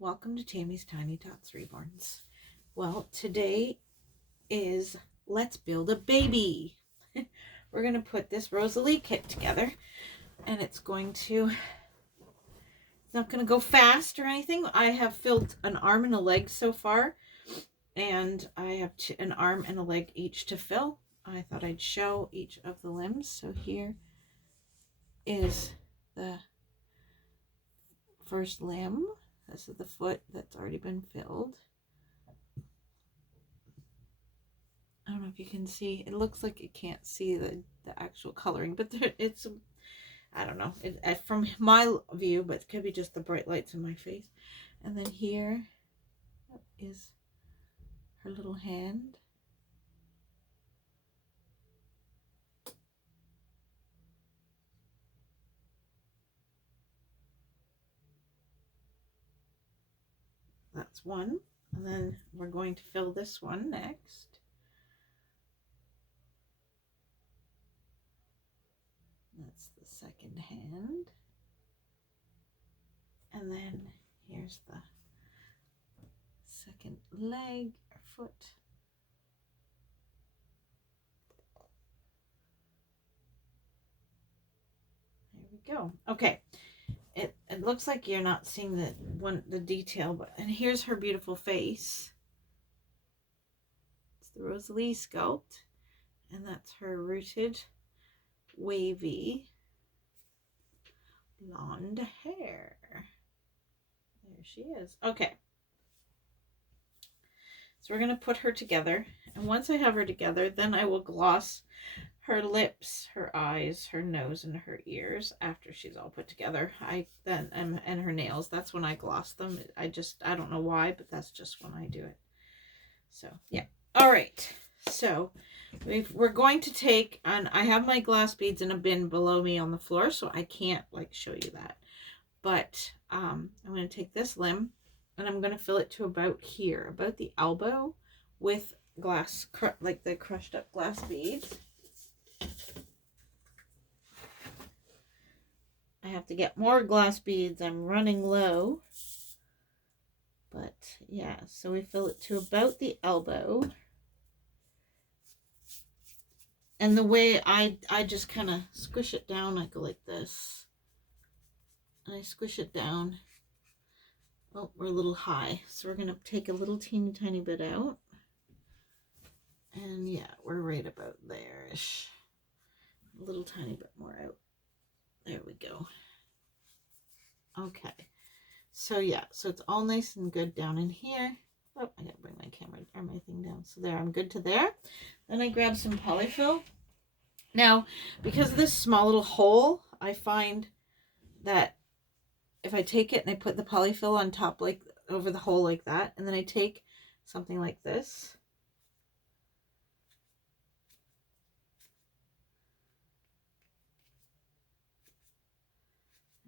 Welcome to Tammy's Tiny Tots Reborns. Well, today is Let's Build a Baby. We're going to put this Rosalie kit together, and it's not going to go fast or anything. I have filled an arm and a leg so far, and I have an arm and a leg each to fill. I thought I'd show each of the limbs. So here is the first limb. This is the foot that's already been filled. I don't know if you can see. It looks like you can't see the actual coloring, but it's, I don't know, from my view, but it could be just the bright lights in my face. And then here is her little hand. That's one. And then we're going to fill this one next. That's the second hand. And then here's the second leg or foot. There we go. Okay. It looks like you're not seeing the detail, but and here's her beautiful face. It's the Rosalie sculpt, and that's her rooted, wavy, blonde hair. There she is. Okay. So we're going to put her together, and once I have her together, then I will gloss her lips, her eyes, her nose, and her ears after she's all put together. And her nails. That's when I gloss them. I don't know why, but that's just when I do it. So yeah. All right. So we're going to take, and I have my glass beads in a bin below me on the floor, so I can't show you that. But I'm going to take this limb, and I'm going to fill it to about here, about the elbow, with glass, like the crushed up glass beads. I have to get more glass beads. I'm running low. But yeah, so we fill it to about the elbow. And the way I just kind of squish it down, I go like this. And I squish it down. Oh, we're a little high. So we're going to take a little teeny tiny bit out. And yeah, we're right about there-ish. A little tiny bit more out. There we go. Okay. So yeah, so it's all nice and good down in here. Oh, I gotta bring my camera or my thing down. So there, I'm good to there. Then I grab some polyfill. Now, because of this small little hole, I find that if I take it and I put the polyfill on top, like over the hole like that, and then I take something like this,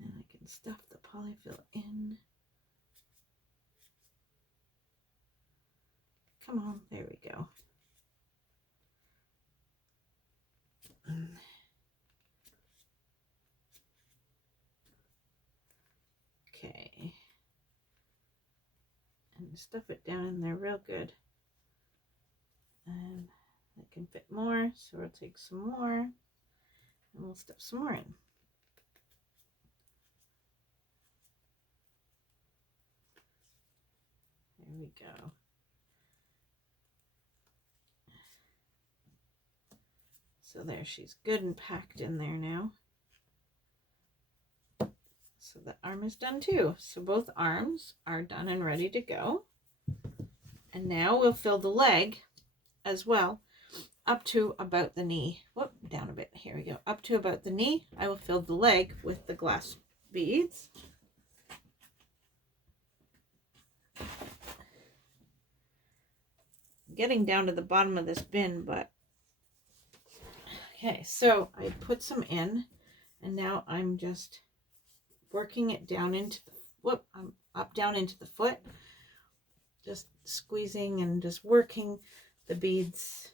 and I can stuff the polyfill in. Come on, there we go. Okay. And stuff it down in there real good. And I can fit more, so we'll take some more and we'll stuff some more in. There we go. So there, she's good and packed in there now. So the arm is done too. So both arms are done and ready to go. And now we'll fill the leg as well up to about the knee. Whoop, down a bit. Here we go. Up to about the knee. I will fill the leg with the glass beads. Getting down to the bottom of this bin, but okay, so I put some in, and now I'm just working it down into the I'm up down into the foot, just squeezing and just working the beads,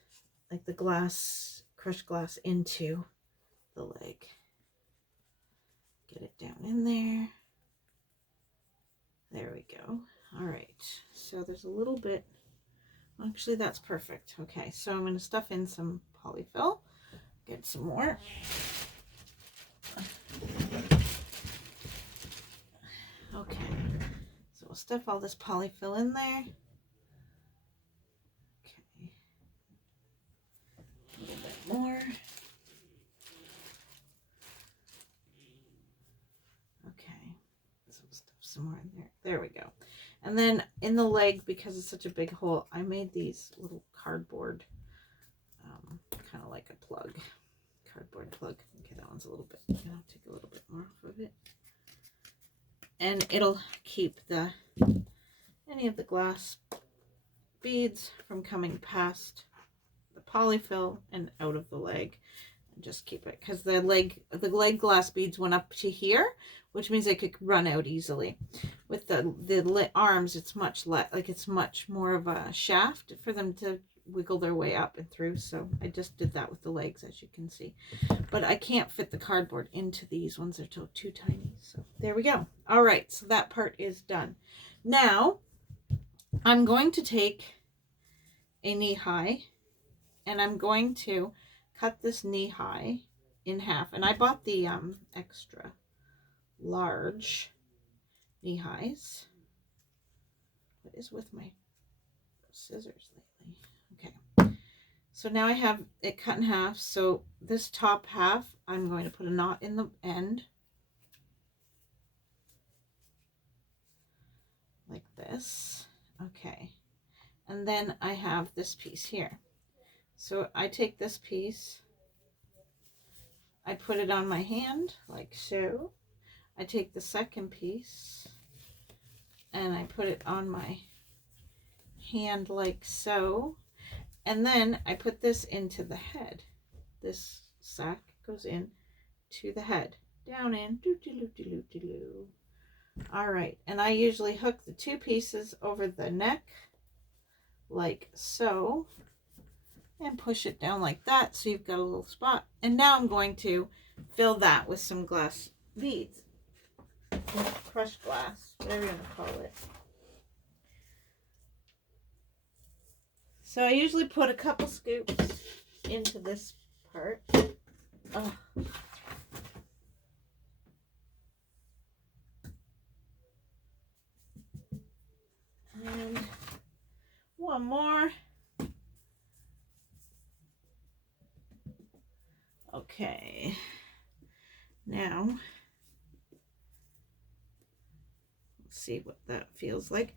like the glass, crushed glass, into the leg. Get it down in there. There we go. so there's a little bit, actually that's perfect. Okay, so I'm going to stuff in some polyfill, get some more. Okay, so we'll stuff all this polyfill in there. Okay, a little bit more. Okay, so we'll stuff some more in there. There we go. And then in the leg, because it's such a big hole, I made these little cardboard, kind of like a plug, cardboard plug. Okay, that one's a little bit, I'm gonna take a little bit more off of it. And it'll keep any of the glass beads from coming past the polyfill and out of the leg. And just keep it, because the leg glass beads went up to here, which means they could run out easily. With the arms, it's much less, like it's much more of a shaft for them to wiggle their way up and through. So I just did that with the legs, as you can see. But I can't fit the cardboard into these ones. They're too tiny. So there we go. All right, so that part is done. Now I'm going to take a knee high, and I'm going to cut this knee high in half. And I bought the extra large knee highs. What is with my scissors lately? Okay, so now I have it cut in half. So this top half, I'm going to put a knot in the end like this. Okay, and then I have this piece here. So I take this piece, I put it on my hand like so. I take the second piece and I put it on my hand like so. And then I put this into the head. This sack goes in to the head. Down in. Doo-doo-doo-doo-doo-doo. All right. And I usually hook the two pieces over the neck like so. And push it down like that, so you've got a little spot. And now I'm going to fill that with some glass beads. Crushed glass, whatever you want to call it. So I usually put a couple scoops into this part. Oh. And one more. Okay. Now, let's see what that feels like.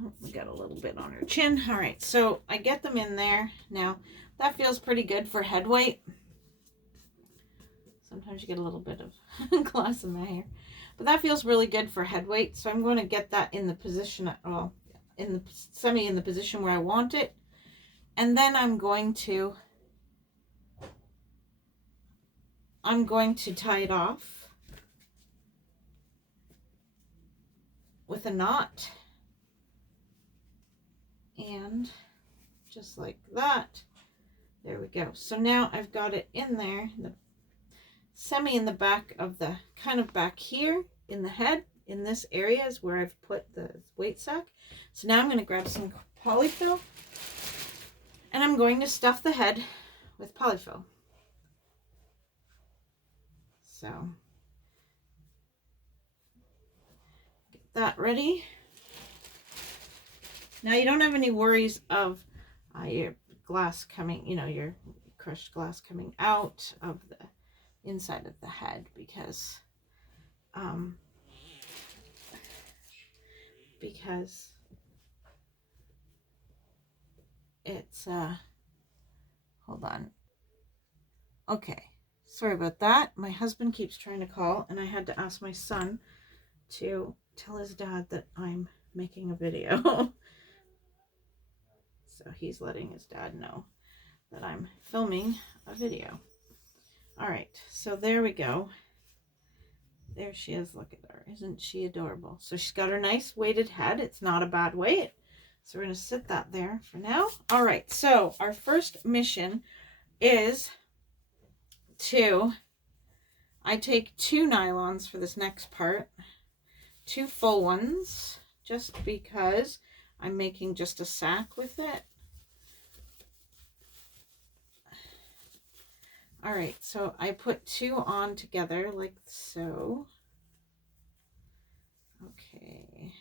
Oh, we got a little bit on her chin. All right, so I get them in there. Now, that feels pretty good for head weight. Sometimes you get a little bit of glass in my hair. But that feels really good for head weight. So I'm going to get that in the position, well, in the position where I want it. And then I'm going to tie it off with a knot. And just like that. There we go. So now I've got it in there, in the back of the, kind of back here in the head, in this area is where I've put the weight sack. So now I'm going to grab some polyfill and I'm going to stuff the head with polyfill. So get that ready. Now you don't have any worries of your glass coming, your crushed glass coming out of the inside of the head, because it's hold on. Okay, sorry about that. My husband keeps trying to call and I had to ask my son to tell his dad that I'm making a video. So he's letting his dad know that I'm filming a video. All right, so there we go. There she is. Look at her. Isn't she adorable? So she's got her nice weighted head. It's not a bad weight. So we're going to sit that there for now. All right, so our first mission is I take 2 nylons for this next part, 2 full ones, just because I'm making just a sack with it. All right, so I put 2 on together like so. Okay.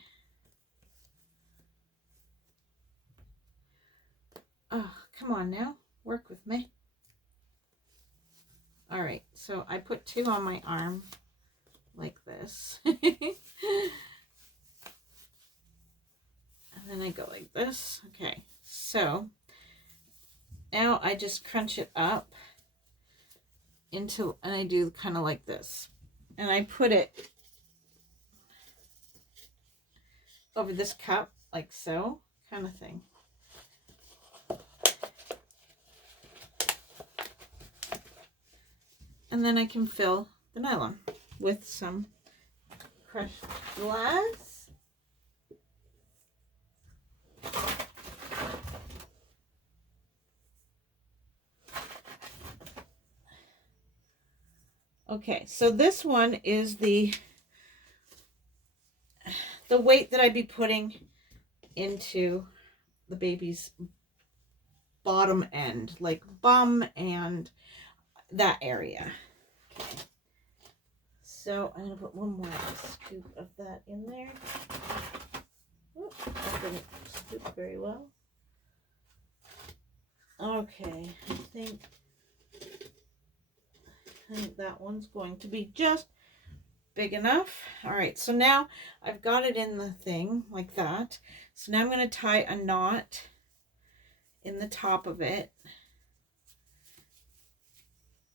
Oh, come on now, work with me. All right, so I put 2 on my arm like this. And then I go like this. Okay, so now I just crunch it up into, and I do kind of like this. And I put it over this cup like so, kind of thing. And then I can fill the nylon with some crushed glass. Okay, so this one is the weight that I'd be putting into the baby's bottom end, like bum and that area. Okay. So I'm going to put one more scoop of that in there. Oops, that didn't scoop very well. Okay, I think that one's going to be just big enough. All right, so now I've got it in the thing like that. So now I'm going to tie a knot in the top of it.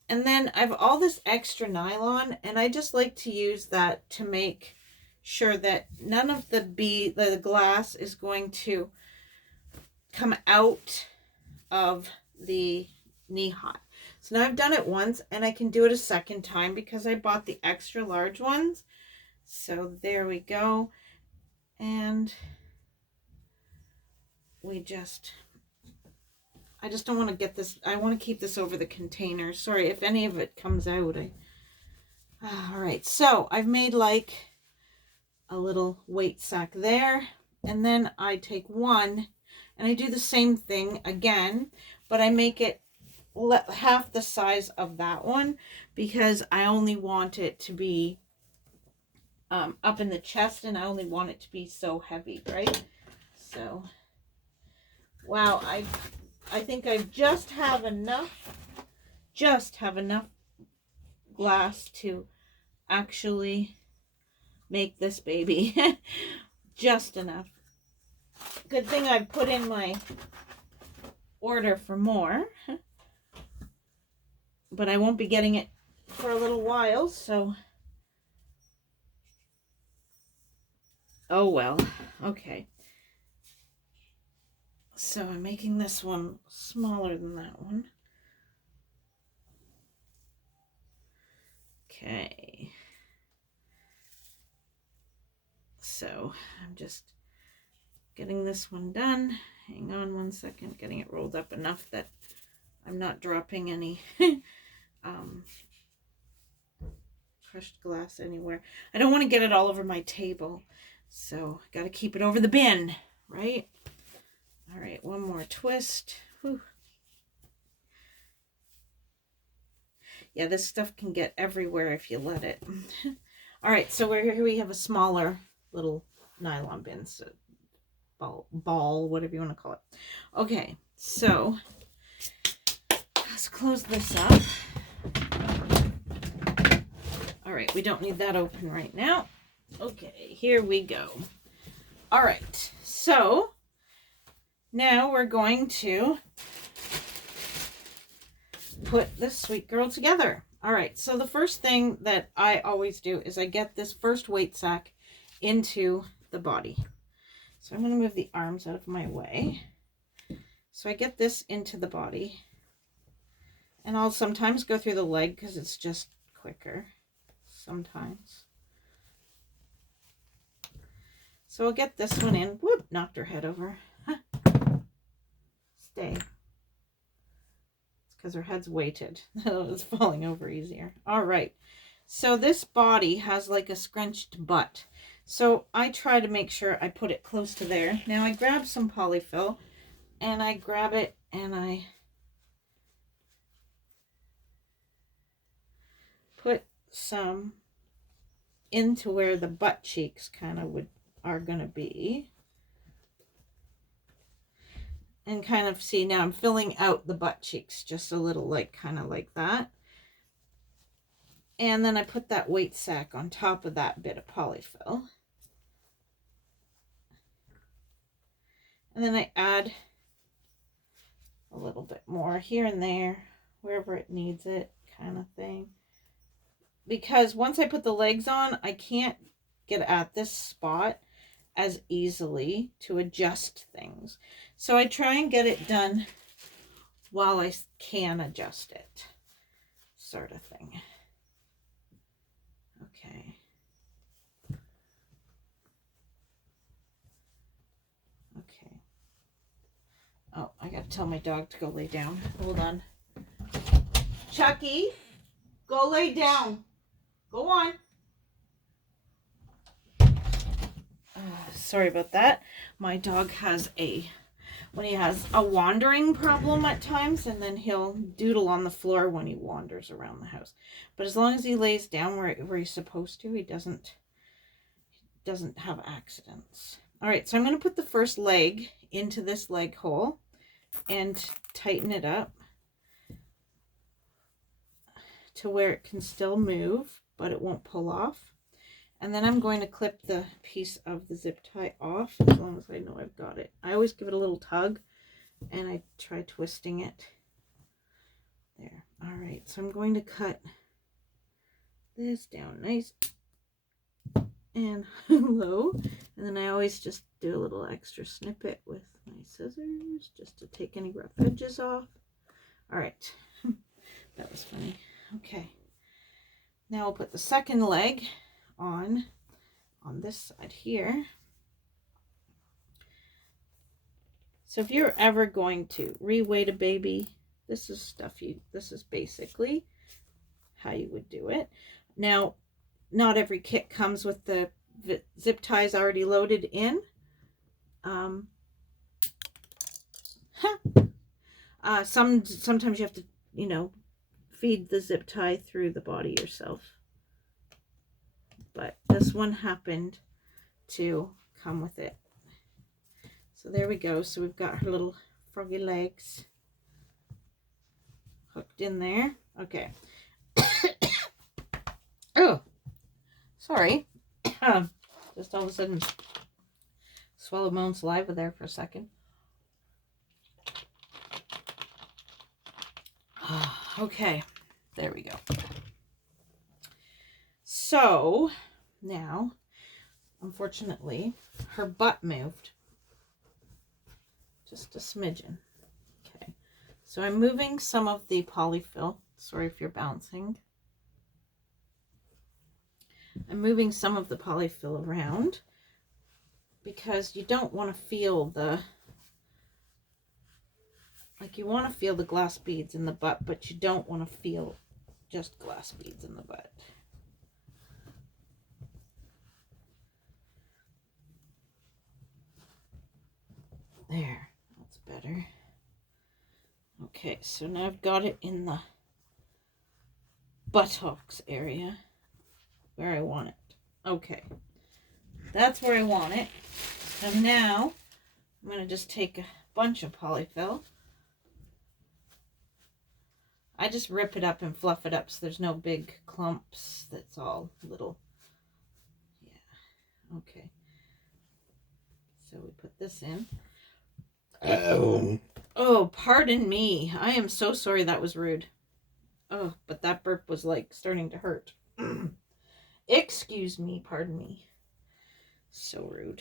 And then I have all this extra nylon, and I just like to use that to make sure that none of the glass is going to come out of the knee high. So now I've done it once, and I can do it a second time because I bought the extra large ones. So there we go. And I just don't want to get this. I want to keep this over the container. Sorry if any of it comes out. All right, so I've made like a little weight sack there. And then I take one and I do the same thing again, but I make it half the size of that one because I only want it to be up in the chest, and I only want it to be so heavy, right? So, wow, I think I just have enough glass to actually make this baby. Just enough. Good thing I put in my order for more. But I won't be getting it for a little while, so. Oh well. Okay. So I'm making this one smaller than that one. Okay. So I'm just getting this one done. Hang on one second. Getting it rolled up enough that I'm not dropping any crushed glass anywhere. I don't want to get it all over my table, so I got to keep it over the bin, right? All right, one more twist. Whew. Yeah, this stuff can get everywhere if you let it. All right, so here we have a smaller little nylon bin, so ball, whatever you want to call it. Okay, so let's close this up. All right, we don't need that open right now. Okay, here we go. All right, so now we're going to put this sweet girl together. All right, so the first thing that I always do is I get this first weight sack into the body. So I'm going to move the arms out of my way. So I get this into the body. And I'll sometimes go through the leg because it's just quicker. Sometimes. So I'll get this one in. Whoop, knocked her head over. Stay. It's because her head's weighted. It's falling over easier. All right. So this body has like a scrunched butt. So I try to make sure I put it close to there. Now I grab some polyfill and I grab it and I put some into where the butt cheeks kind of are going to be. And kind of see, now I'm filling out the butt cheeks just a little, like kind of like that. And then I put that weight sack on top of that bit of polyfill. And then I add a little bit more here and there, wherever it needs it, kind of thing. Because once I put the legs on, I can't get at this spot as easily to adjust things. So I try and get it done while I can adjust it, sort of thing. Okay. Okay. Oh, I gotta tell my dog to go lay down. Hold on. Chucky, go lay down. Go on. Sorry about that. My dog has when he has a wandering problem at times, and then he'll doodle on the floor when he wanders around the house. But as long as he lays down where he's supposed to, he doesn't have accidents. All right, so I'm going to put the first leg into this leg hole and tighten it up to where it can still move, but it won't pull off. And then I'm going to clip the piece of the zip tie off as long as I know I've got it. I always give it a little tug and I try twisting it. There. All right, so I'm going to cut this down nice and low. And then I always just do a little extra snippet with my scissors just to take any rough edges off. All right, that was funny. Okay, now we'll put the second leg on this side here. So if you're ever going to reweight a baby, this is basically how you would do it. Now, not every kit comes with the zip ties already loaded in. Sometimes you have to, feed the zip tie through the body yourself. But this one happened to come with it. So there we go. So we've got her little froggy legs hooked in there. Okay. Oh, sorry. Just all of a sudden swallowed my own saliva there for a second. Okay, there we go. So now, unfortunately, her butt moved just a smidgen. Okay, so I'm moving some of the polyfill. Sorry if you're bouncing. I'm moving some of the polyfill around because you don't want to feel you want to feel the glass beads in the butt, but you don't want to feel just glass beads in the butt. There, that's better. Okay, so now I've got it in the buttocks area where I want it. Okay, that's where I want it. So now I'm going to just take a bunch of polyfill. I just rip it up and fluff it up so there's no big clumps. That's all little. Yeah, okay. So we put this in. Oh, pardon me. I am so sorry, that was rude. Oh, but that burp was like starting to hurt. Excuse me, pardon me. So rude.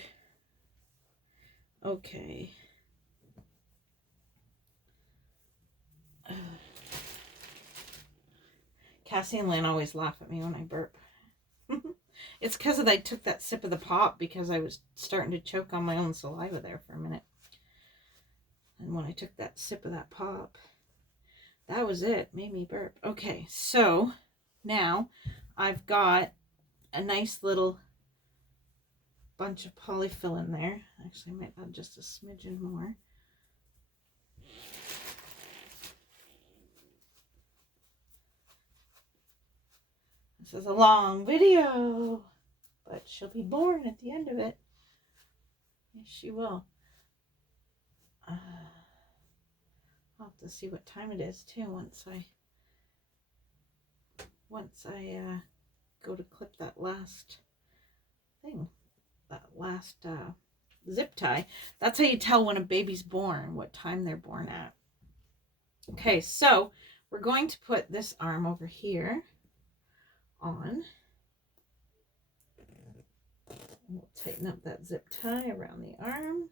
Okay. Cassie and Lynn always laugh at me when I burp. It's because I took that sip of the pop because I was starting to choke on my own saliva there for a minute. And when I took that sip of that pop, that was it. Made me burp. Okay, so now I've got a nice little bunch of polyfill in there. Actually, I might add just a smidgen more. This is a long video, but she'll be born at the end of it. Yes, she will. I'll have to see what time it is too once I go to clip that last thing, that last zip tie. That's how you tell when a baby's born, what time they're born at. Okay, so we're going to put this arm over here on. We'll tighten up that zip tie around the arm.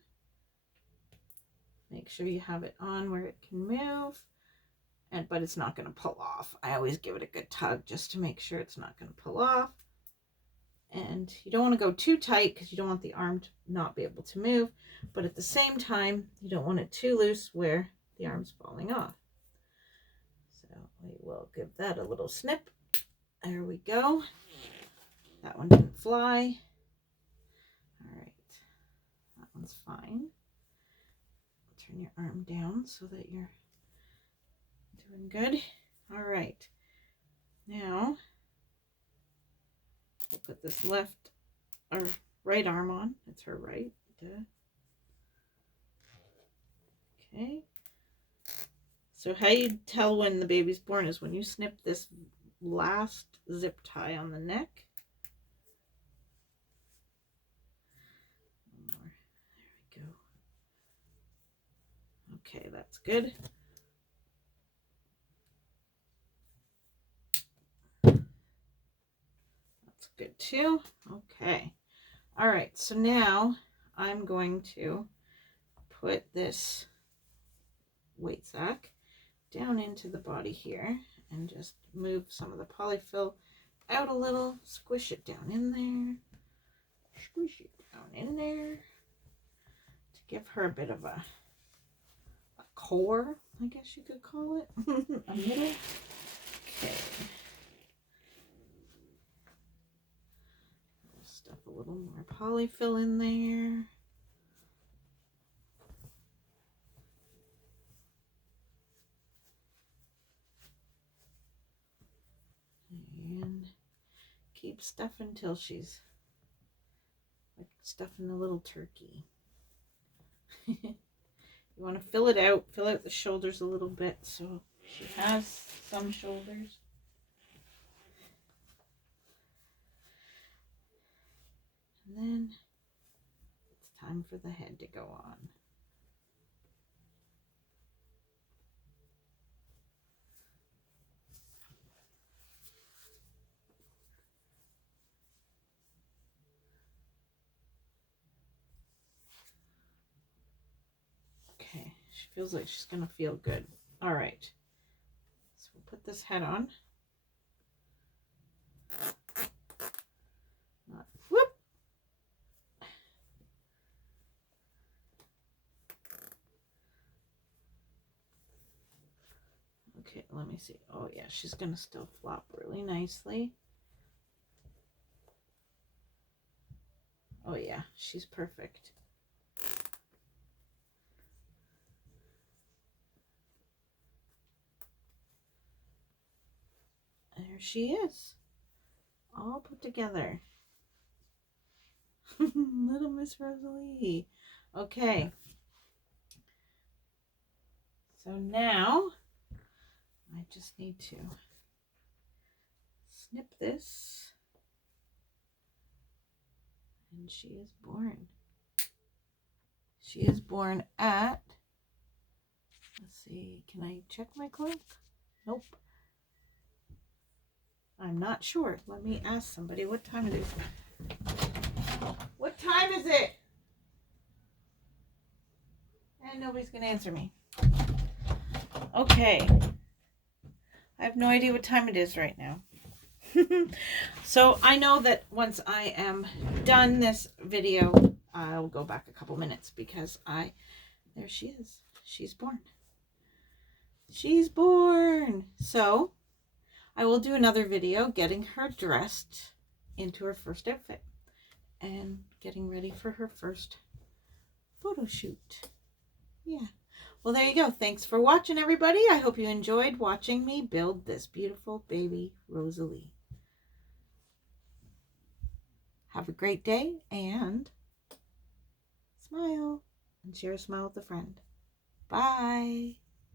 Make sure you have it on where it can move, but it's not going to pull off. I always give it a good tug just to make sure it's not going to pull off. And you don't want to go too tight because you don't want the arm to not be able to move, but at the same time, you don't want it too loose where the arm's falling off. So we will give that a little snip. There we go. That one didn't fly. All right, that one's fine. Turn your arm down so that you're doing good. All right, now we'll put this left or right arm on. It's her right. Okay. So how you tell when the baby's born is when you snip this last zip tie on the neck. One more. There we go. Okay, that's good. That's good too. Okay. All right, so now I'm going to put this weight sack down into the body here and just move some of the polyfill out a little, squish it down in there, squish it down in there to give her a bit of a core, I guess you could call it, a middle. Okay. Stuff a little more polyfill in there. And keep stuffing until she's like stuffing a little turkey. You want to fill it out, fill out the shoulders a little bit so she has some shoulders. And then it's time for the head to go on. Okay, she feels like she's gonna feel good. All right, so we'll put this head on. Whoop. Okay, let me see. Oh yeah, she's gonna still flop really nicely. Oh yeah, she's perfect. There she is, all put together. Little Miss Rosalie. Okay. So now I just need to snip this. And she is born. She is born at, let's see, can I check my clock? Nope. I'm not sure. Let me ask somebody what time it is. What time is it? And nobody's going to answer me. Okay. I have no idea what time it is right now. So I know that once I am done this video, I'll go back a couple minutes because there she is. She's born. She's born. So I will do another video getting her dressed into her first outfit and getting ready for her first photo shoot. Yeah. Well, there you go. Thanks for watching, everybody. I hope you enjoyed watching me build this beautiful baby Rosalie. Have a great day and smile and share a smile with a friend. Bye.